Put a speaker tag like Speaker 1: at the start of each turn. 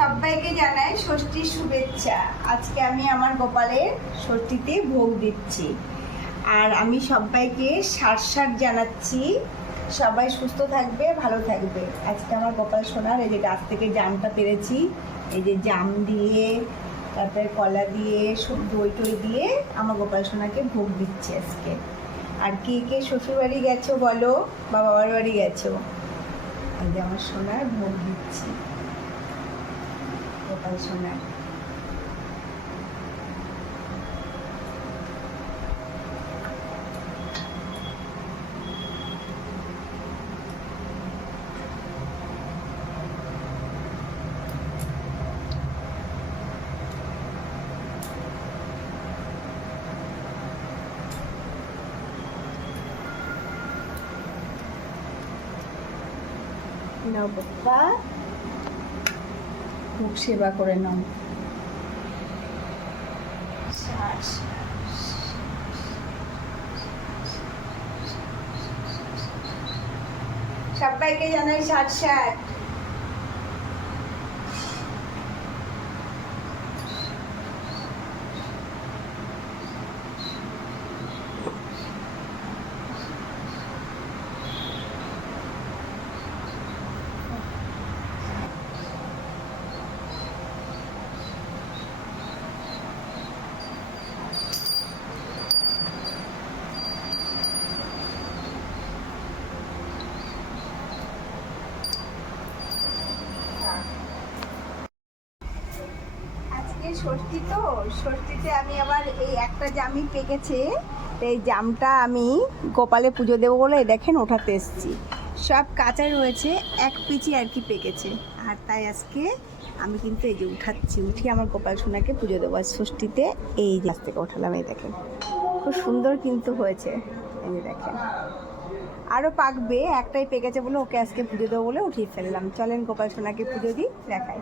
Speaker 1: সবাইকে জানাই ষষ্ঠীর শুভেচ্ছা। আজকে আমি আমার গোপালের ষষ্ঠীতে ভোগ দিচ্ছি। আর আমি সবাইকে সার সার জানাচ্ছি। সবাই সুস্থ থাকবে, ভালো থাকবে। আজকে আমার গোপাল সোনার এই যে গাছ থেকে জামটা পেরেছি, এই যে জাম দিয়ে, তারপরে কলা দিয়ে দই টই দিয়ে আমার গোপাল সোনাকে ভোগ দিচ্ছি আজকে। আর কে কে শ্বশুরবাড়ি গেছো বলো বা বাবার বাড়ি গেছো? যে আমার সোনার ভোগ দিচ্ছি। গোপাল সোনার নাও বাপ্পা খুব সেবা করে নাও। সবাইকে জানাই সাত ষাট আজকে ষষ্ঠী তো ষষ্ঠীতে আমি আবার এই একটা জামি পেকেছে। এই জামটা আমি গোপালে পুজো দেবো বলে দেখেন ওঠাতে এসেছি। সব কাঁচা রয়েছে, এক পিচি আর কি পেকেছে। আর তাই আজকে আমি কিন্তু এই যে উঠাচ্ছি উঠিয়ে আমার গোপাল সোনাকে পুজো দেবো। আজ ষষ্ঠীতে এই গাছ থেকে ওঠালাম এই দেখেন। খুব সুন্দর কিন্তু হয়েছে, এই যে দেখেন। আরও পাকবে, একটাই পেকেছে বলে ওকে আজকে পুজো দেবো বলে উঠিয়ে ফেললাম। চলেন গোপাল সোনাকে পুজো দিই, দেখাই।